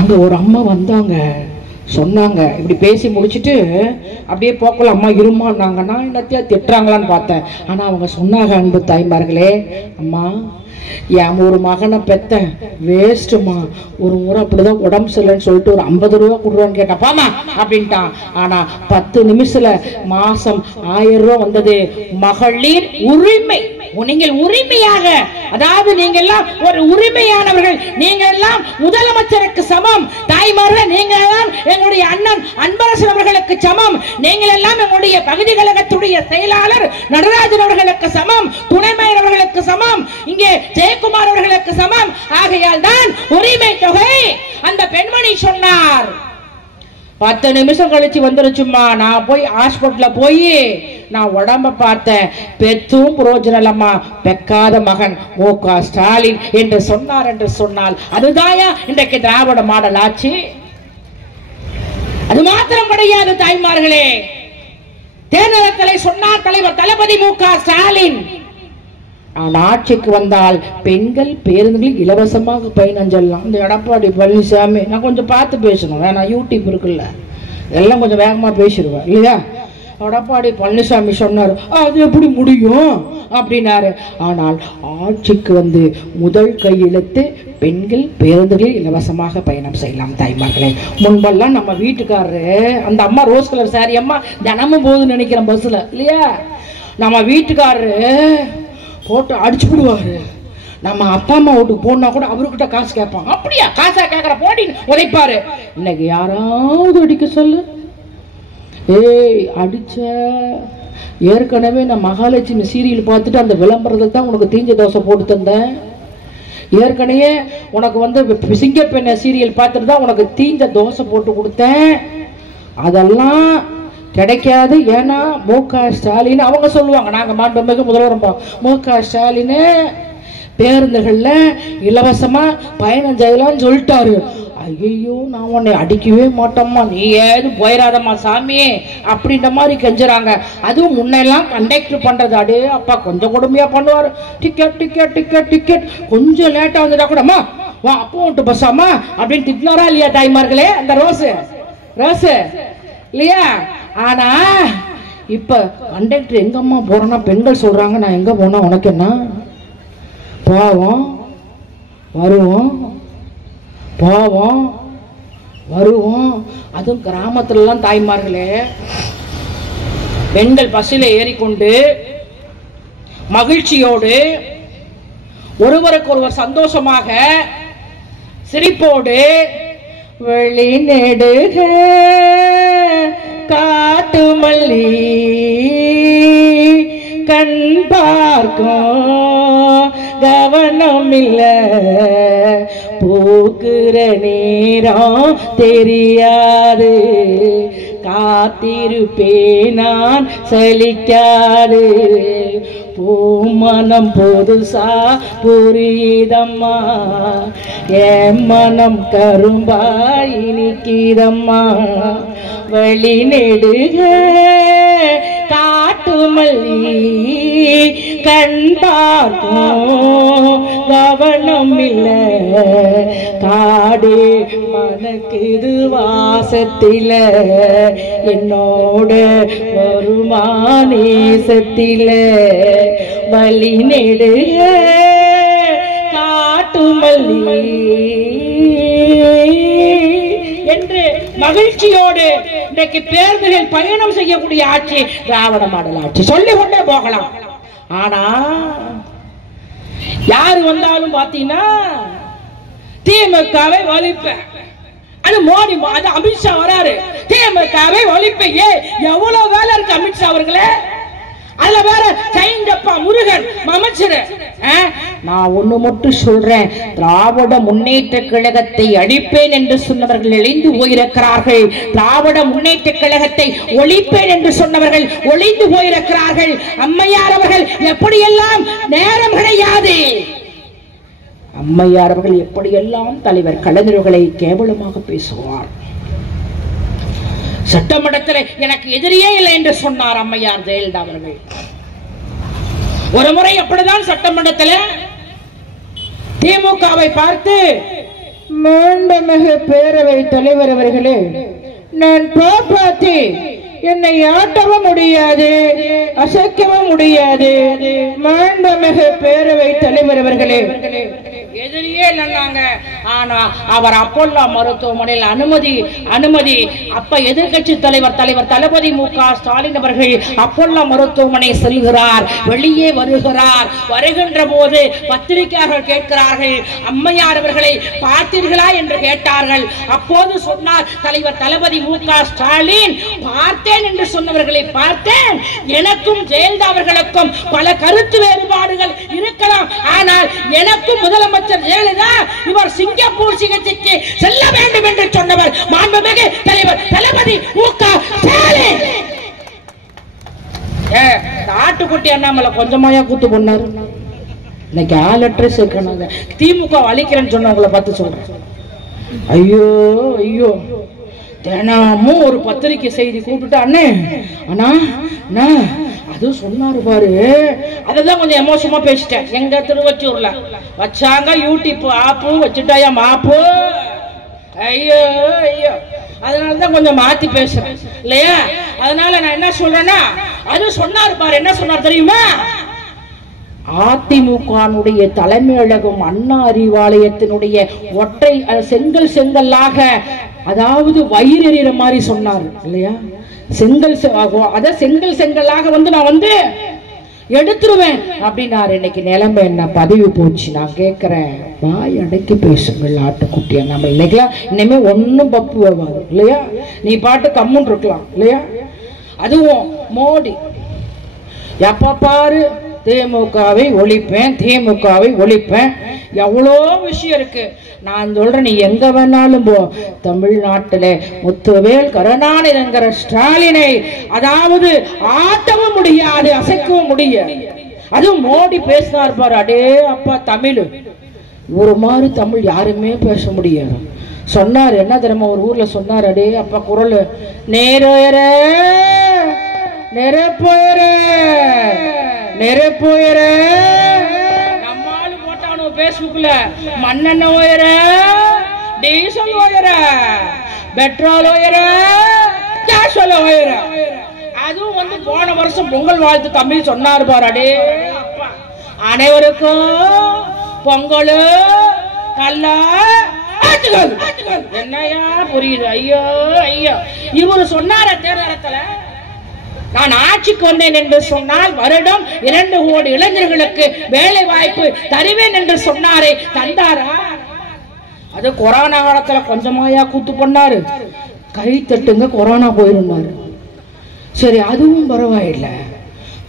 அங்க ஒரு அம்மா வந்தாங்க, சொன்னாங்க. இப்படி பேசி முடிச்சுட்டு அப்படியே போக்கல, அம்மா இருமான்னாங்க. நான் என்னத்தையா திட்டுறாங்களான்னு பார்த்தேன். ஆனா அவங்க சொன்னாங்க, அன்பு தாய்மார்களே, அம்மா என் ஒரு மகனை பெத்தேன், வேஸ்ட்டுமா. ஒரு முறை அப்படிதான் உடம்பு சரியில்லைன்னு சொல்லிட்டு ஒரு 50 ரூபா கொடுறான்னு கேட்டா, பாமா அப்படின்ட்டான். ஆனா 10 நிமிஷத்துல மாசம் 1000 ரூபா வந்தது. மகளிர் உரிமை, நீங்கள் உரிமையாக, அதாவது நீங்க எல்லாம் ஒரு உரிமையானவர்கள், நீங்க எல்லாம் முதலமைச்சருக்கு சமம். தாய்மார்கள், நீங்க எல்லாம் எங்களுடைய அண்ணன் அன்பரசன் அவர்களுக்கு சமம். நீங்கள் எல்லாம் எங்களுடைய பகுதி கழகத்துடைய செயலாளர் நடராஜன் அவர்களுக்கு சமம், துணை மேயர் அவர்களுக்கு சமம், இங்கே ஜெயக்குமார் அவர்களுக்கு சமம். ஆகையால் தான் உரிமை தொகை. அந்த பெண்மணி சொன்னார், 10 நிமிஷம் கழிச்சு வந்துருச்சுமா. நான் போய் ஹாஸ்பிட்டல்ல போய் நான் உடம்ப பார்த்தேன், பெத்தும் புரோஜனம் இல்லம்மா, பெக்காத மகன் மு.க. ஸ்டாலின் என்று சொன்னார் என்று சொன்னால் அதுதாயா இன்றைக்கு திராவிட மாடல் ஆட்சி? அது மாத்திரம் கிடையாது தாய்மார்களே. தேர்தலை சொன்னார் தலைவர் தளபதி மு.க. ஸ்டாலின். ஆட்சிக்கு வந்தால் பெண்கள் பேருந்துகளில் இலவசமாக பயணம் செல்லலாம். இந்த எடப்பாடி பழனிசாமி, நான் கொஞ்சம் பார்த்து பேசணும், நான் யூடியூப் இருக்குல்ல, எல்லாம் கொஞ்சம் வேகமா பேசிடுவேன் இல்லையா? எடப்பாடி பழனிசாமி சொன்னார், அது எப்படி முடியும் அப்படின்னாரு. ஆனால் ஆட்சிக்கு வந்து முதல் கையெழுத்து, பெண்கள் பேருந்துகளில் இலவசமாக பயணம் செய்யலாம். தாய்மார்களே, முன்பெல்லாம் நம்ம வீட்டுக்காரரு, அந்த அம்மா ரோஸ் கலர் சாரி அம்மா தினமும் போகுதுன்னு நினைக்கிறேன் பஸ்ல இல்லையா, நம்ம வீட்டுக்காரரு போட்டு அடிச்சு விடுவாரு. நம்ம அப்பா அம்மா வீட்டுக்கு போனா கூட அவர்கிட்ட காசு கேட்பாங்க. அப்படியா, காசா கேட்கற போடி உதைப்பாரு. இன்னைக்கு யாராவது அடிக்க சொல்லு, ஏய் அடிச்ச. ஏற்கனவே நான் மகாலட்சுமி சீரியல் பார்த்துட்டு அந்த விளம்பரத்தில் தான் உனக்கு தீஞ்ச தோசை போட்டு தந்தேன். ஏற்கனவே உனக்கு வந்து சிங்கப்பெண்ணை சீரியல் பார்த்துட்டு தான் உனக்கு தீஞ்ச தோசை போட்டு கொடுத்தேன். அதெல்லாம் கிடைக்காது. ஏன்னா மு.க. ஸ்டாலின் அவங்க சொல்லுவாங்க, நாங்க மாண்புமிகு முதல்வர் மு.க. ஸ்டாலின் பேருந்துகள்ல இலவசமா பயணம் செய்யலாம்னு சொல்லிட்டாரு. ஐயோ, நான் உன்னை அடிக்கவே மாட்டோம்மா, நீ ஏது போயிடாதம்மா சாமி அப்படின்ற மாதிரி கெஞ்சுறாங்க. அதுவும் முன்னெல்லாம் கண்டக்டர் பண்றது, அடே அப்பா கொஞ்சம் கொடுமையா பண்ணுவாரு. டிக்கெட் டிக்கெட் டிக்கெட் டிக்கெட், கொஞ்சம் லேட்டா வந்துட்டா கூடமா வா அப்போ விட்டு பஸ்ஸாமா அப்படின்னு திட்டினாரா இல்லையா தாய்மார்களே? அந்த ரோஸ் இல்லையா? ஆனா இப்ப கண்டக்டர் எங்கம்மா போறேன்னா பெண்கள் சொல்றாங்க, நான் எங்க போனா உனக்கு என்ன, போவோம் வருவோம் போவோம் வருவோம். அதுவும் கிராமத்துல எல்லாம் தாய்மார்களே, பெண்கள் பஸ்ஸில் ஏறிக்கொண்டு மகிழ்ச்சியோடு ஒருவருக்கு ஒருவர் சந்தோஷமாக சிரிப்போடு வெளிநெடுக காட்டு மல்லி கண் பார்க்கும் கவனம் இல்ல, பூக்குற நேரம் தெரியாது, காத்திருப்பே நான் சலிக்காது, பூமனம் புதுசா புரியுதம்மா, என் மனம் கரும்பாய் இனிக்குதம்மா, வழி நெடுக காட்டு மல்லி கண் பார்க்கும் கவனம் இல்ல, காடு மனக்குது வாசத்தில, என்னோட வருமானேசத்தில, வழி நெடுக காட்டு மல்லி என்று மகிழ்ச்சியோடு இன்றைக்கு பேருந்துகள் பயணம் செய்யக்கூடிய ஆட்சி திராவிட மாடல் ஆட்சி. சொல்லிக் கொண்டே போகலாம். ஆனா யாரு வந்தாலும் பாத்தீங்கன்னா திமுகவை ஒழிப்ப, அது மோடி, அது அமித்ஷா வராரு, திமுகவை ஒழிப்ப. எவ்வளவு வேலை இருக்கு அமித்ஷா அவர்களே, அதுல வேற சைந்தப்பா முருகன் அமைச்சர். நான் ஒண்ணு மட்டும் சொல்றேன், திராவிட முன்னேற்ற கழகத்தை அழிப்பேன் என்று சொன்னவர்கள் எழுந்து போயிருக்கிறார்கள், திராவிட முன்னேற்ற கழகத்தை ஒழிப்பேன் என்று சொன்னவர்கள் ஒளிந்து போயிருக்கிறார்கள். அம்மையார் அவர்கள் எப்படியெல்லாம் நேரம் கிடையாது, அம்மையார் அவர்கள் எப்படியெல்லாம் தலைவர் கலைஞர்களை கேவலமாக பேசுவார். சட்டமன்றத்தில் எனக்கு எதிரியே இல்லை என்று சொன்னார் அம்மையார் ஜெயலலிதா அவர்கள். ஒரு முறை அப்படிதான் சட்டமன்றத்தில் திமுகவை பார்த்து, மாண்புமிகு பேரவை தலைவர் அவர்களே, நான் பாப்பாத்தி என்னை ஆட்டவும் முடியாது, அசைக்கவும் முடியாது, மாண்புமிகு பேரவை தலைவர் அவர்களே, எதிரியே இல்லைன்னாங்க. ஆனா அவர் அப்போல்லோ மருத்துவமனையில் அனுமதி அப்ப எதிர்கட்சி தலைவர் தளபதி மு.க. ஸ்டாலின் அவர்கள் அப்போல்லோ மருத்துவமனை செல்கிறார், வெளியே வருகிறார். வருகின்ற போது பத்திரிகையாளர்கள் கேட்கிறார்கள், அம்மையார் அவர்களை பார்த்தீர்களா என்று கேட்டார்கள். அப்போது சொன்னார் தலைவர் தளபதி மு.க. ஸ்டாலின், பார்த்தேன் என்று சொன்னவர்களை பார்த்தேன். எனக்கும் ஜெயலலிதா அவர்களுக்கும் பல கருத்து வேறுபாடுகள் இருக்கலாம், ஆனால் எனக்கும் முதலமைச்சர் ஜெயலலிதா இவர் சிங்கப்பூர் சிகிச்சைக்கு செல்ல வேண்டும் என்று சொன்னவர் மாண்புமிகு தலைவர் தளபதி மு.க. ஸ்டாலின். ஆட்டுக்குட்டி அண்ணாமலை கொஞ்சமாயா கூத்து பண்ணாரு. இன்னைக்கு ஆளற்ற சேர்க்கணும். திமுக அழிக்கிறேன்னு சொன்னவங்களை பார்த்து சொல்றேன். ஐயோ ஐயோ, தினமும் ஒரு பத்திரிகை செய்தி கூப்பிட்டு, அண்ணே அண்ணா அது சொன்னாரு பாரு, அதெல்லாம் கொஞ்சம் எமோஷமா பேசிட்டேன். எங்க திருவச்சூர்ல வச்சாங்க யூடியூப் ஆப்பு, வச்சுட்டாயா மாப்பு. ஐயோ ஐயோ, அதனாலதான் கொஞ்சம் மாத்தி பேசுறேன் இல்லையா. அதனால நான் என்ன சொல்றேன்னா, அது சொன்னாரு பாரு, என்ன சொன்னார் தெரியுமா? அதிமுகனுடைய தலைமையழகம் அண்ணா அறிவாலயத்தினுடைய ஒற்றை செங்கல்லாக, அதாவது வயிறு எறிகிற மாதிரி சொன்னார் இல்லையா. செங்கல்லாக நான் எடுத்துருவேன் அப்படின்னாரு. இன்னைக்கு நிலைமை என்ன, பதவி போச்சு. நான் கேட்கிறேன், வாய் அடக்கி பேசுங்கள் ஆட்டுக்குட்டியா. நம்ம இன்னைக்கெல்லாம் இனிமே ஒன்னும் பப்பு வருவாரு இல்லையா. நீ பாட்டு கம்முன்னு இருக்கலாம் இல்லையா. அதுவும் மோடி எப்ப பாரு திமுகவை ஒழிப்பேன், எவ்வளோ விஷயம் இருக்கு. நான் சொல்றேன், நீ எங்க வேணாலும் போ, தமிழ்நாட்டிலே முத்துவேல் கருணாநிதிங்கிற ஸ்டாலினை அதாவது ஆட்டவும் முடியாது, அசைக்கவும் முடியாது. அதுவும் மோடி பேசினார் பாரு, அடே அப்பா தமிழ், ஒரு மாதிரி தமிழ் யாருமே பேச முடியாது. சொன்னார் என்ன தெரியுமா, ஒரு ஊர்ல சொன்னார், அடே அப்பா குரல் நேர நெருப்போயிர நம்மாலும் போட்டானோ பேஸ்புக்ல, மண்ணெண்ண ஓயிர, டீசல் ஓயிர, பெட்ரோல் ஓயிர, கேஷுவல் ஓயிர. அதுவும் போன வருஷம் பொங்கல் வாழ்த்து தமிழ் சொன்னார் பாரு, அடே அப்பா, அனைவருக்கும் பொங்கல் நல்லா என்னையா புரியுது. ஐயோ ஐயோ, இவரு சொன்னார தேர்தலத்துல, நான் ஆட்சிக்கு வந்தேன் என்று சொன்னால் வருடம் 2 கோடி இளைஞர்களுக்கு வேலை வாய்ப்பு தருவேன் என்று சொன்னாரே, தந்தாரா? அது கொரோனா காலத்துல கொஞ்சமாயா கூத்து பண்ணாரு. கை தட்டுங்க கொரோனா போயிருந்தாரு. சரி அதுவும் பரவாயில்ல.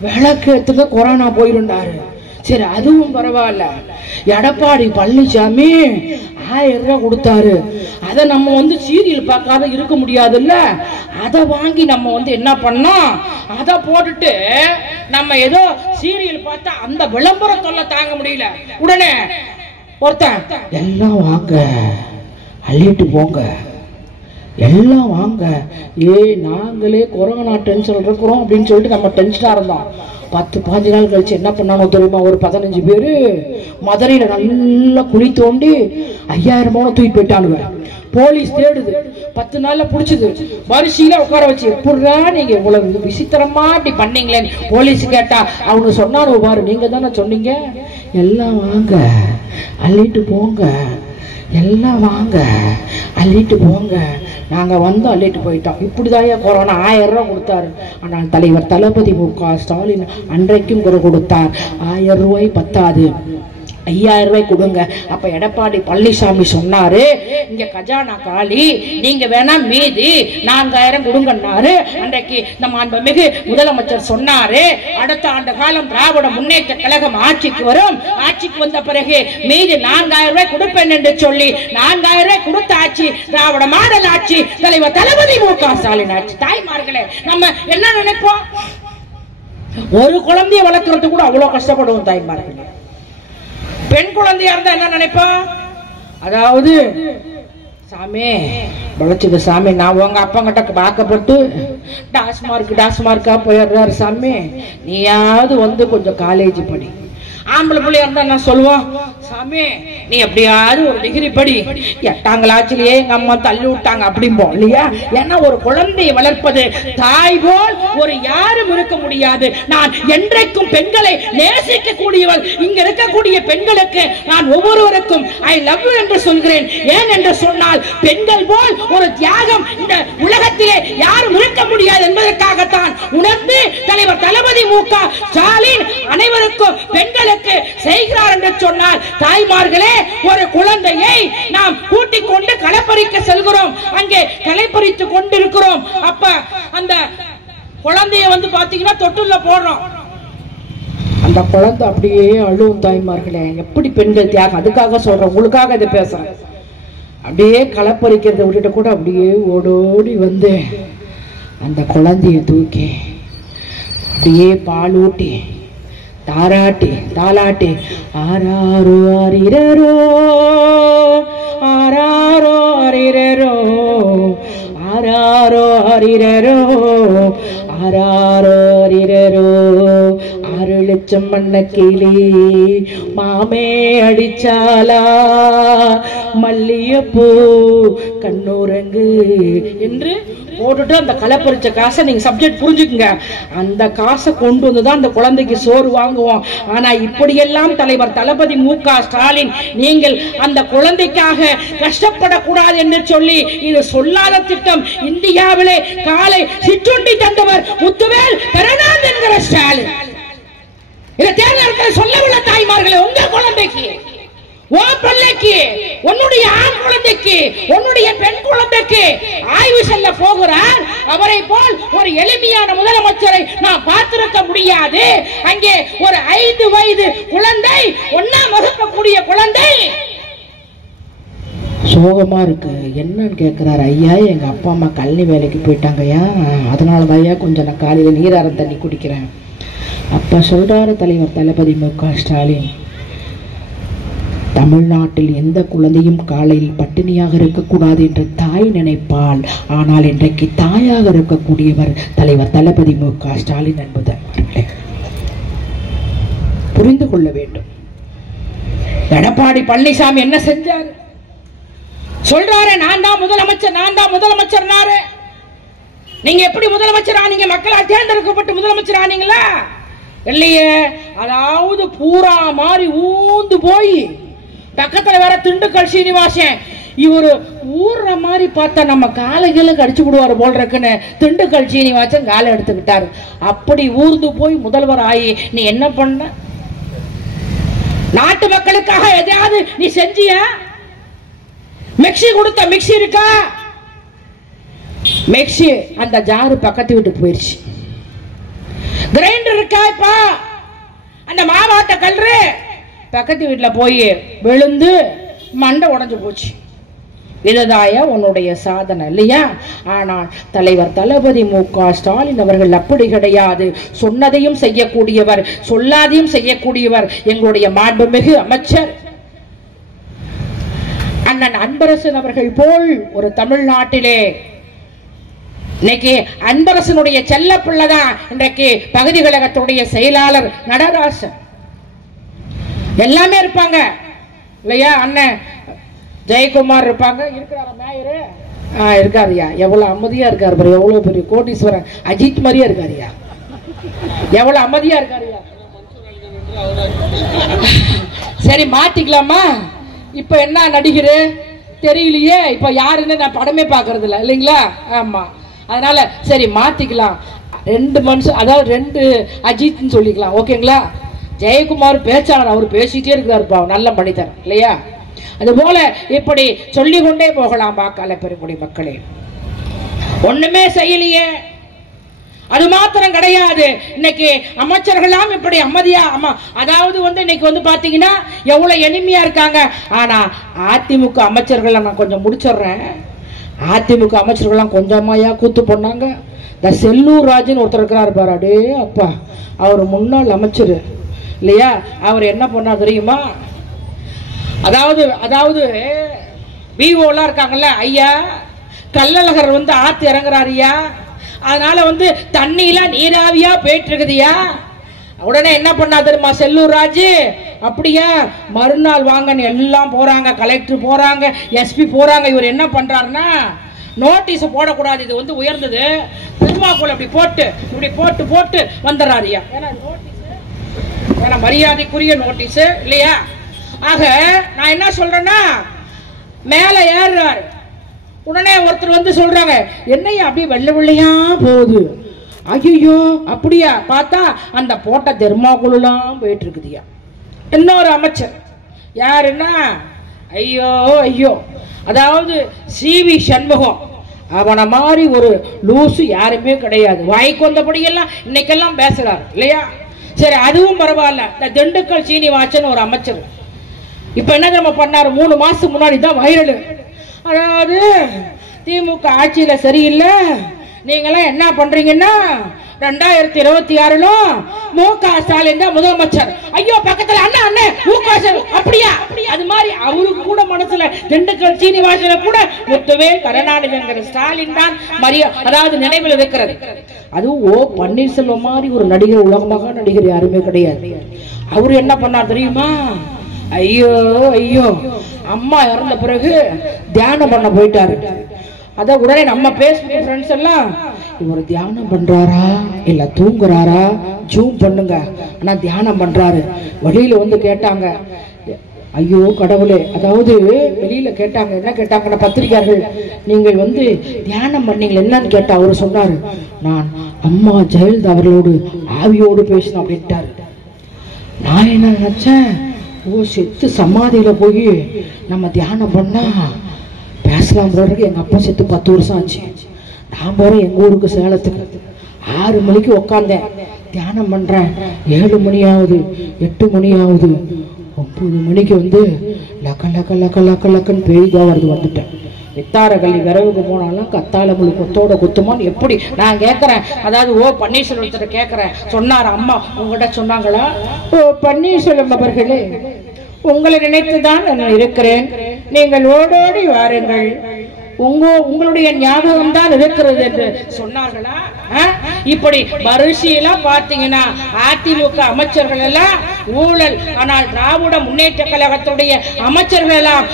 விளக்கேத்துங்க கொரோனா போயிருந்தாரு. சரி அதுவும் பரவாயில்ல. எடப்பாடி பழனிசாமி 1000 ரூபாய் கொடுத்தாரு. அதை நம்ம சீரியல் பார்க்காத இருக்க முடியாதுல்ல. அதை வாங்கி நம்ம என்ன பண்ணோம், அதை போட்டுட்டு நம்ம ஏதோ சீரியல் பார்த்தா அந்த விளம்பர தொல்லை தாங்க முடியல. உடனே ஒருத்தன், எல்லாம் வாங்க அள்ளிட்டு போங்க, எல்லாம் வாங்க, நாங்களே கொரோனா டென்ஷன் இருக்கிறோம் அப்படின்னு சொல்லிட்டு நம்ம டென்ஷனா இருந்தோம். 10-15 நாள் கழிச்சு என்ன பண்ணானோ தெரியுமா, ஒரு 15 பேரு மதுரையில நல்லா குழி தோண்டி 5000 பவுன் தூக்கி போயிட்டானுங்க. போலீஸ் தேடுது, 10 நாள்ல புடிச்சது, வரிசையில உட்கார வச்சு, எப்படா நீங்க இவ்வளவு விசித்திரமா இப்படி பண்ணீங்களேன்னு போலீஸ் கேட்டா, அவங்க சொன்னானோ பாரு, நீங்க தானே சொன்னீங்க, எல்லாம் வாங்க அள்ளிட்டு போங்க, எல்லாம் வாங்க அள்ளிட்டு போங்க, நாங்க அள்ளிட்டு போயிட்டோம். இப்படிதான் கொரோனா 1000 ரூபாய் கொடுத்தாரு. ஆனால் தலைவர் தளபதி மு.க. ஸ்டாலின் அன்றைக்கும் கொடுத்தார். 1000 ரூபாய் பத்தாது, 5000 ரூபாய் கொடுங்க. அப்ப எடப்பாடி பழனிசாமி சொன்னாரு, இங்க கஜானா காலி, நீங்க வேணா மீதி 4000 கொடுங்கன்னாரு. அன்றைக்கு இந்த மாண்புமிகு முதலமைச்சர் சொன்னாரு, அடுத்த ஆண்டு காலம் திராவிட முன்னேற்ற கழகம் ஆட்சிக்கு வரும், ஆட்சிக்கு வந்த பிறகு மீதி 4000 ரூபாய் கொடுப்பேன் என்று சொல்லி 4000 ரூபாய் கொடுத்த ஆட்சி திராவிட மாடல் ஆட்சி, தலைவர் தளபதி மு.க. ஸ்டாலின் ஆட்சி. தாய்மார்களே, நம்ம என்ன நினைப்போம், ஒரு குழந்தைய வளர்க்கறது கூட அவ்வளவு கஷ்டப்படுவோம் தாய்மார்களே. பெண் குழந்தையா இருந்தா என்ன நினைப்பா, அதாவது சாமி பழச்சுக்கு சாமி, நான் உங்க அப்பங்கிட்ட வாக்கப்பட்டு டாஸ்மார்க்கா போயிடுறாரு சாமி, நீயாவது வந்து கொஞ்சம் காலேஜ் படி. ஆம்பளை பிள்ளையா இருந்தா நான் சொல்லுவோம், சாமி நீ எப்படியாவது ஒரு டிகிரி படி, 8ஆம் கிளாஸ்லயே எங்க அம்மா தள்ளி விட்டாங்க அப்படிம்போம் இல்லையா? ஏன்னா ஒரு குழந்தையை வளர்ப்பது தாய் போல் ஒரு யாரும் இருக்க முடியாது. நான் என்றைக்கும் பெண்களை நேசிக்க கூடியவள். இங்க இருக்கக்கூடிய பெண்களுக்கு நான் ஒவ்வொருவருக்கும் ஐ லவ் யூ என்று சொல்கிறேன். ஏன் என்று சொன்னால் பெண்கள் போல் ஒரு தியாகம் இந்த உலகத்திலே யாரும் இருக்க முடியாது என்பதற்காகத்தான் உணர்ந்து தலைவர் தளபதி மு.க. ஸ்டாலின் அனைவருக்கும் பெண்களுக்கு செய்கிறார் என்று சொன்னால், தாய்மார்களே, ஒரு குழந்தையை நாம் கூட்டிக் கொண்டு களப்பறிக்க செல்கிறோம். அங்கே களப்பறித்துக் கொண்டிருக்கிறோம். அப்ப அந்த குழந்தைய வந்து பாத்தீங்கன்னா தொட்டுல போடுறோம். அந்த குழந்தை அப்படியே அழுவும். தாய்மார்களே, எப்படி பெண்கள் தியாகம். அதுக்காக சொல்றேன், உங்களுக்காக இதை பேசுறேன். அப்படியே களப்பறிக்கிறத விட்டுட்டு கூட அப்படியே ஓடோடி வந்து அந்த குழந்தைய தூக்கி அப்படியே பால் ஊட்டி தாலாட்டி ஆராரோ அரிரரோ ஆராரோ அரிரரோ ஆராரோ அரிரரோ ஆராரோ அரிரரோ 6 லட்சம் மண்ண கிளி மாமே அடிச்சாலா மல்லியப்பூ கண்ணூரங்கு என்று போட்டுட்டு அந்த களப்பறிச்ச காசை நீங்க சப்ஜெக்ட் புரிஞ்சுக்குங்க. அந்த காசை கொண்டு வந்துதான் அந்த குழந்தைக்கு சோறு வாங்குவோம். ஆனா இப்படியெல்லாம் தலைவர் தளபதி மு.க. ஸ்டாலின் நீங்கள் அந்த குழந்தைக்காக கஷ்டப்படக்கூடாது என்று சொல்லி இது சொல்லாத திட்டம். இந்தியாவிலே காலை சிற்றுண்டி தந்தவர் முத்துவேல் பெருநாள் என்கிற ஸ்டாலின். இதை தேர்தல் சொல்லவில்லை. தாய்மார்களே, உங்க குழந்தைக்கு, உன் பிள்ளைக்கு, உன்னுடைய ஆண் குழந்தைக்கு, உன்னுடைய பெண் குழந்தைக்கு ஆய்வு செல்ல போகிறார். அவரை போல் ஒரு எளிமையான முதலமைச்சரை நான் பார்த்திருக்க முடியாது. அங்கே ஒரு 5 வயது குழந்தை, 1ஆம் வகுக்கக்கூடிய குழந்தை சோகமா இருக்கு. என்னன்னு கேட்கிறாரு. ஐயா, எங்க அப்பா அம்மா கல்வி வேலைக்கு போயிட்டாங்கய்யா, அதனாலதான் ஐயா கொஞ்சம் நான் காலையில நீராரம் தண்ணி குடிக்கிறேன். அப்ப சொல்றாரு தலைவர் தளபதி மு.க. ஸ்டாலின், தமிழ்நாட்டில் எந்த குழந்தையும் காலையில் பட்டினியாக இருக்கக்கூடாது என்று தாய் நினைப்பாள். ஆனால் இன்றைக்கு தாயாக இருக்கக்கூடியவர் தலைவர் தளபதி மு.க. ஸ்டாலின் என்பது புரிந்து கொள்ள வேண்டும். எடப்பாடி பழனிசாமி என்ன செஞ்சார்? சொல்றாரு, நான் தான் முதலமைச்சர். நீங்க எப்படி முதலமைச்சர் ஆனீங்க? மக்களால் தேர்ந்தெடுக்கப்பட்டு முதலமைச்சர் ஆனீங்களா? இல்லையே. அதாவது பூரா மாதிரி ஊந்து போய் பக்கத்துல வேற திண்டுக்கல் சீனிவாசன், இவரு ஊர்ற மாதிரி பார்த்தா நம்ம காலைகளுக்கு அடிச்சு விடுவாரு போல் இருக்குன்னு திண்டுக்கல் சீனிவாசன் காலை எடுத்துக்கிட்டாரு. அப்படி ஊர்ந்து போய் முதல்வர் ஆகி நீ என்ன பண்ண? நாட்டு மக்களுக்காக எதையாவது நீ செஞ்சியா? மிக்சி கொடுத்த மிக்சி இருக்கா? மிக்சி அந்த ஜாரு பக்கத்து வீட்டுக்கு போயிருச்சு. கிரைண்டர் இருக்கா? இப்ப அந்த மாவாட்ட கல்று பக்கத்து வீட்டுல போய் விழுந்து மண்டை உடைஞ்சு போச்சு. இதுதாயா உன்னுடைய சாதனை இல்லையா? ஆனால் தலைவர் தளபதி மு.க. ஸ்டாலின் அவர்கள் அப்படி கிடையாது. சொன்னதையும் செய்யக்கூடியவர், சொல்லாதையும் செய்யக்கூடியவர் எங்களுடைய மாண்புமிகு அமைச்சர் அண்ணன் அன்பரசன் அவர்கள் போல் ஒரு தமிழ்நாட்டிலே இன்னைக்கு அன்பரசனுடைய செல்ல பிள்ளைதான் இன்றைக்கு பகுதி கழகத்துடைய செயலாளர் நடராசன். எல்லாமே இருப்பாங்க இல்லையா? அண்ணன் ஜெயக்குமார் இருப்பாங்க. இருக்கிறார மேயரு இருக்காருயா, எவ்வளவு அமைதியா இருக்காரு பாரு. எவ்வளவு பெரிய கோடீஸ்வரன் அஜித் மாதிரியா இருக்காருயா, எவ்வளவு அமைதியா இருக்காருயா. சரி, மாத்திக்கலாமா? இப்ப என்ன நடிகரு தெரியலையே, இப்ப யாருன்னு நான் படமே பாக்குறது இல்ல இல்லைங்களா? ஆமா, அதனால சரி மாத்திக்கலாம். 2 மனுஷன், அதாவது 2 அஜித்னு சொல்லிக்கலாம். ஓகேங்களா? ஜெயக்குமார் பேச்சாளர், அவர் பேசிட்டே இருக்கிறாருப்பா, நல்ல மனிதர் இல்லையா? அதுபோல இப்படி சொல்லிக் கொண்டே போகலாம். வாக்காளர் பெருங்குடி மக்களே, ஒண்ணுமே செய்யலையே. அது மாத்திரம் கிடையாது. இன்னைக்கு அமைச்சர்களாம் இப்படி அமைதியா, அதாவது இன்னைக்கு பாத்தீங்கன்னா எவ்வளவு எளிமையா இருக்காங்க. ஆனா அதிமுக அமைச்சர்கள் நான் கொஞ்சம் முடிச்சிடுறேன். அதிமுக அமைச்சர்கள்லாம் கொஞ்சமாயா கூத்து பண்ணாங்க. இந்த செல்லூர் ராஜன் ஒருத்தர் இருக்கிறாரு பாரு, அடே அப்பா, அவர் முன்னாள் அமைச்சர் இல்லையா? அவர் என்ன பண்ணா தெரியுமா? அதாவது விஓலாம் இருக்காங்கல்ல, ஐயா கள்ளழகர் வந்து ஆத்து இறங்குறாருயா, அதனால வந்து தண்ணியெல்லாம் நீராவியா போயிட்டு இருக்குதுயா. உடனே என்ன பண்ணா தெரியுமா செல்லூர் ராஜு, அப்படியா மறுநாள் வாங்கன்னு எல்லாம் போறாங்க, கலெக்டர் போறாங்க, எஸ்பி போறாங்க. இவர் என்ன பண்றாருன்னா நோட்டீஸ் போடக்கூடாது, இது வந்து உயர்ந்தது, திருமாக்குள் அப்படி போட்டு இப்படி போட்டு போட்டு வந்துடுறாருயா. ஏன்னா மரியாதைக்குரிய நோட்டீஸ் இல்லையா. ஆக நான் என்ன சொல்றேன்னா மேல ஏறுறாரு, உடனே ஒருத்தர் வந்து சொல்றாங்க என்னையா அப்படியே வெள்ளை வெள்ளையா போகுது. ஐயோ அப்படியா, பார்த்தா அந்த போட்ட தெர்மாக்குலாம் போயிட்டு இருக்குதுயா. இன்னொரு அமைச்சர் யாருன்னா ஐயோ ஐயோ, அதாவது சிவி சண்முகம், அவனை மாதிரி ஒரு லூசு யாருமே கிடையாது. வாய்க்கு வந்தபடியெல்லாம் இன்னைக்கெல்லாம் பேசுறாரு இல்லையா. சரி அதுவும் பரவாயில்ல. இந்த திண்டுக்கல் சீனிவாசன் ஒரு அமைச்சர் இப்ப என்ன நம்ம பண்ணாரு, 3 மாசத்துக்கு முன்னாடி தான் வைரல். அதாவது திமுக ஆட்சியில சரியில்லை, நீங்களாம் என்ன பண்றீங்கன்னா 2026 மு.க. ஸ்டாலின் தான் முதலமைச்சர். ஐயோ பக்கத்துல அண்ணா அண்ணே மு.க. அப்படியா, அது மாதிரி அவரு கூட மனசுல திண்டுக்கல் சீனிவாசன கூட முத்துவேல் கருணாநிதிங்கிற ஸ்டாலின் தான் அதாவது நினைவில் இருக்கிறது. அதுவும் ஓ பன்னீர்செல்வம் மாதிரி ஒரு நடிகர், உலகமாக நடிகர் யாருமே கிடையாது. அவரு என்ன பண்ணார் தெரியுமா, ஐயோ ஐயோ அம்மா இறந்த பிறகு தியானம் பண்ண போயிட்டாரு. அத உடனே நம்ம பேசுற ஃப்ரெண்ட்ஸ் எல்லாம் இவர் தியானம் பண்றாரா இல்ல தூங்குறாரா ஜூம் பண்ணுங்க, ஆனா தியானம் பண்றாரு. வழியில வந்து கேட்டாங்க, ஐயோ கடவுளே, அதாவது வெளியில கேட்டாங்க, என்ன கேட்டாங்கன்னா பத்திரிகையாளர்கள், நீங்கள் வந்து தியானம் பண்ணீங்க என்னன்னு கேட்டா அவரு சொன்னாரு, நான் அம்மா ஜெயலலிதா அவர்களோடு ஆவியோடு பேசினேன் அப்படின்ட்டாரு. நான் என்ன நினைச்சேன், ஓ செத்து சமாதியில போய் நம்ம தியானம் பண்ணா பேசலாம் போறதுக்கு. எங்க அப்பா செத்து 10 வருஷம் ஆச்சு. நான் போறேன் எங்க ஊருக்கு சேலத்துக்கு. 6 மணிக்கு உக்காந்தேன், தியானம் பண்றேன். 7 மணி ஆகுது, 8 மணி ஆகுது, 9 மணிக்கு வந்து லக்க லக்க லக்க லக்க லக்கன்னு பெய்தா வருது. வந்துட்டேன். வித்தார கல்வி விரவுக்கு போனாலும் கத்தால முழு கொத்தோட குத்துமான்னு எப்படி நான் கேட்கறேன். அதாவது ஓ பன்னீர்செல்வத்தை கேட்கறேன். சொன்னார் அம்மா, உங்ககிட்ட சொன்னாங்களா? ஓ பன்னீர்செல்வம் அவர்களே, உங்களை நினைத்துதான் நான் இருக்கிறேன், நீங்கள் ஓடோடி வாருங்கள், உங்களுடைய ஞாபகம் தான் இருக்கிறது என்று சொன்னார்களா? இப்படி வரிசையில பாத்தீங்கன்னா அதிமுக அமைச்சர்கள் எல்லாம் ஊழல், ஆனால் திராவிட முன்னேற்ற கழகத்துடைய அமைச்சர்கள் எல்லாம்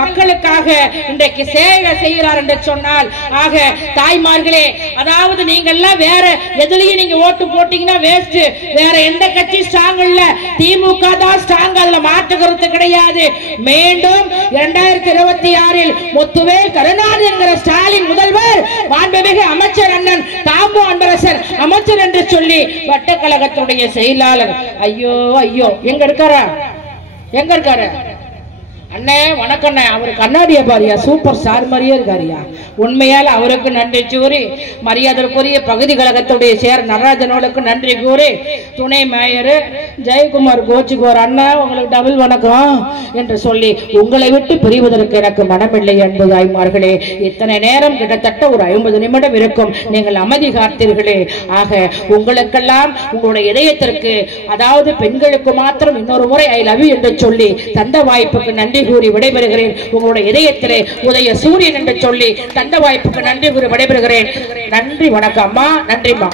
மக்களுக்காக இன்றைக்கு சேவை செய்கிறார் என்று சொன்னால், ஆக தாய்மார்களே, அதாவது நீங்க எல்லாம் வேற எதுலயும் நீங்க ஓட்டு போட்டீங்கன்னா வேஸ்ட். வேற எந்த கட்சி ஸ்ட்ராங் இல்ல, திமுக தான் ஸ்ட்ராங், அதுல மாற்று கருத்து கிடையாது. மீண்டும் 2026 முத்துவேல் கருணாநிதி என்கிற ஸ்டாலின் முதல்வர், மாண்புமிகு அமைச்சர் அண்ணன் தாம்பு அன்பரசன் அமைச்சர் என்று சொல்லி வட்டக்கழகத்துடைய செயலாளர், ஐயோ ஐயோ எங்க இருக்காரா, எங்க இருக்காரு அண்ணே? வணக்கம். அவரு கண்ணாடிய பாரியா, சூப்பர் ஸ்டார் மாதிரியே இருக்காரியா. உண்மையால் அவருக்கு நன்றி கூறி, மரியாதைக்குரிய பகுதி கழகத்துடைய சேர் நடராஜனோளுக்கு நன்றி கூறி, துணை மேயர் ஜெயக்குமார் கோச்சுக்குவார், அண்ணா உங்களுக்கு டபுள் வணக்கம் என்று சொல்லி, உங்களை விட்டு பிரிவதற்கு எனக்கு மனமில்லை என்பது தாய்மார்களே. இத்தனை நேரம் கிட்டத்தட்ட ஒரு 50 நிமிடம் இருக்கும், நீங்கள் அமைதி காத்தீர்களே. ஆக உங்களுக்கெல்லாம் உங்களுடைய இதயத்திற்கு, அதாவது பெண்களுக்கு மாத்திரம் இன்னொரு முறை ஐ லவ் யூ என்று சொல்லி தந்த வாய்ப்புக்கு நன்றி கூறி விடைபெறுகிறேன். உங்களுடைய இதயத்திலே உதய சூரியன் என்று சொல்லி தந்த வாய்ப்புக்கு நன்றி கூறி விடைபெறுகிறேன். நன்றி, வணக்கம் அம்மா, நன்றிம்மா.